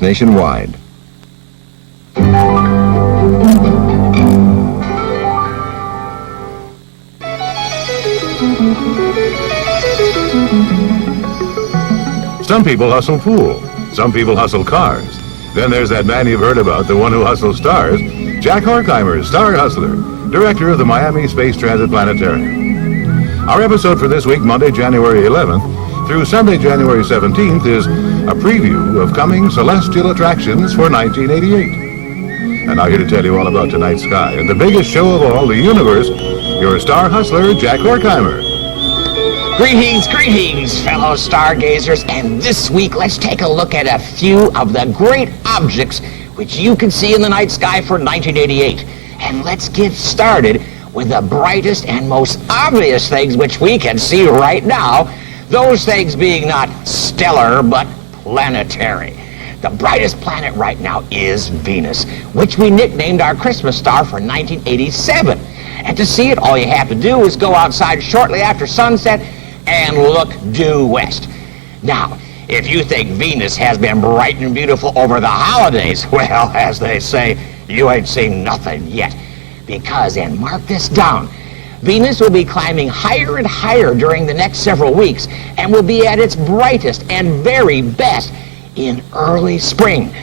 nationwide. Some people hustle pool. Some people hustle cars. Then there's that man you've heard about, the one who hustles stars, Jack Horkheimer, Star Hustler, director of the Miami Space Transit Planetarium. Our episode for this week, Monday, January 11th, through Sunday, January 17th, is a preview of coming celestial attractions for 1988. And now here to tell you all about tonight's sky and the biggest show of all, the universe, your Star Hustler, Jack Horkheimer. Greetings, fellow stargazers, and this week let's take a look at a few of the great objects which you can see in the night sky for 1988. And let's get started with the brightest and most obvious things which we can see right now, those things being not stellar but planetary. The brightest planet right now is Venus, which we nicknamed our Christmas star for 1987. And to see it, all you have to do is go outside shortly after sunset and look due west. Now, if you think Venus has been bright and beautiful over the holidays, well, as they say, you ain't seen nothing yet. Because, and mark this down, Venus will be climbing higher and higher during the next several weeks and will be at its brightest and very best in early spring.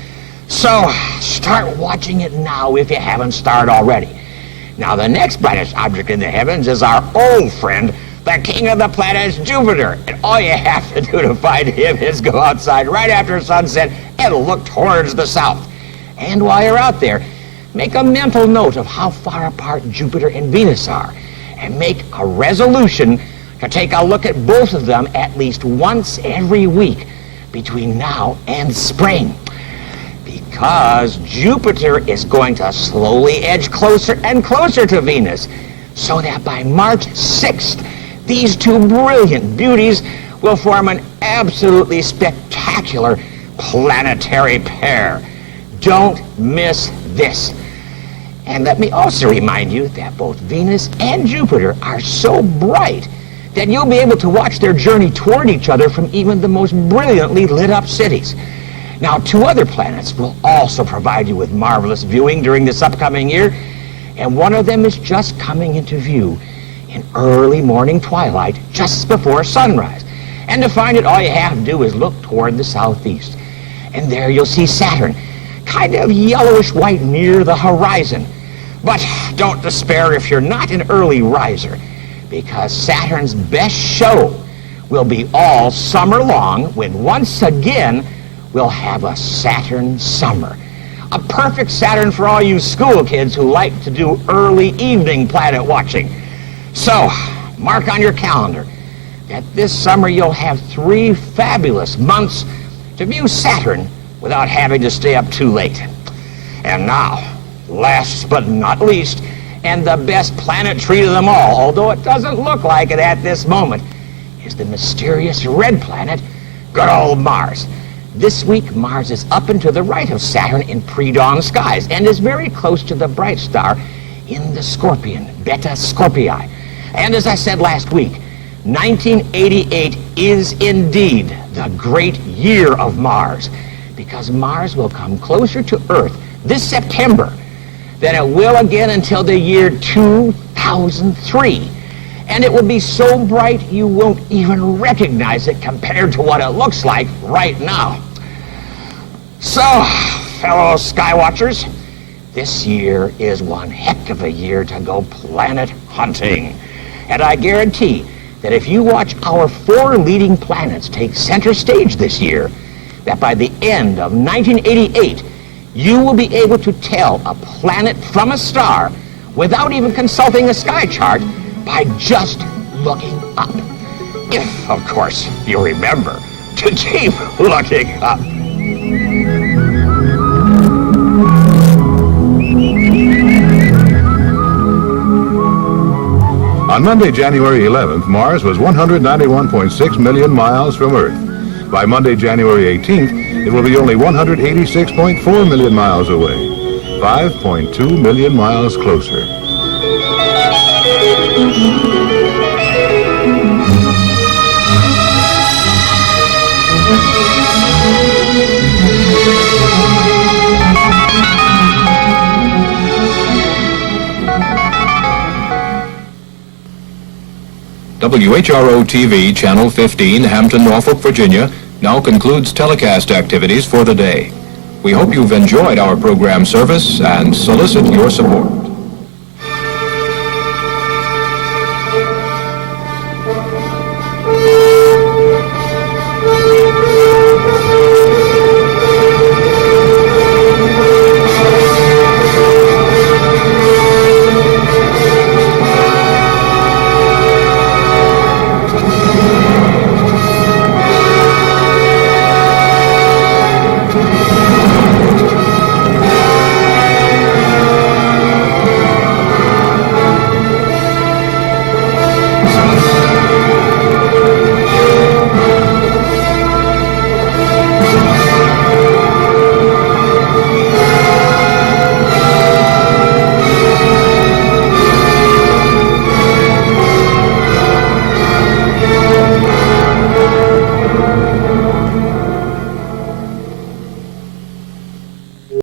So, start watching it now if you haven't started already. Now, the next brightest object in the heavens is our old friend, the king of the planets, Jupiter. And all you have to do to find him is go outside right after sunset and look towards the south. And while you're out there, make a mental note of how far apart Jupiter and Venus are, and make a resolution to take a look at both of them at least once every week between now and spring. Because Jupiter is going to slowly edge closer and closer to Venus, so that by March 6th, these two brilliant beauties will form an absolutely spectacular planetary pair. Don't miss this. And let me also remind you that both Venus and Jupiter are so bright that you'll be able to watch their journey toward each other from even the most brilliantly lit up cities. Now, two other planets will also provide you with marvelous viewing during this upcoming year, and one of them is just coming into view in early morning twilight just before sunrise. And to find it, all you have to do is look toward the southeast. And there you'll see Saturn, kind of yellowish white near the horizon. But don't despair if you're not an early riser, because Saturn's best show will be all summer long when once again we'll have a Saturn summer. A perfect Saturn for all you school kids who like to do early evening planet watching. So, mark on your calendar that this summer you'll have 3 fabulous months to view Saturn without having to stay up too late. And now, last but not least, and the best planet treat of them all, although it doesn't look like it at this moment, is the mysterious red planet, good old Mars. This week, Mars is up and to the right of Saturn in pre-dawn skies and is very close to the bright star in the Scorpion, Beta Scorpii. And as I said last week, 1988 is indeed the great year of Mars, because Mars will come closer to Earth this September than it will again until the year 2003. And it will be so bright you won't even recognize it compared to what it looks like right now. So, fellow skywatchers, this year is one heck of a year to go planet hunting. And I guarantee that if you watch our 4 leading planets take center stage this year, that by the end of 1988, you will be able to tell a planet from a star without even consulting a sky chart by just looking up. If, of course, you remember to keep looking up. On Monday, January 11th, Mars was 191.6 million miles from Earth. By Monday, January 18th, it will be only 186.4 million miles away, 5.2 million miles closer. WHRO TV, Channel 15, Hampton, Norfolk, Virginia, now concludes telecast activities for the day. We hope you've enjoyed our program service and solicit your support.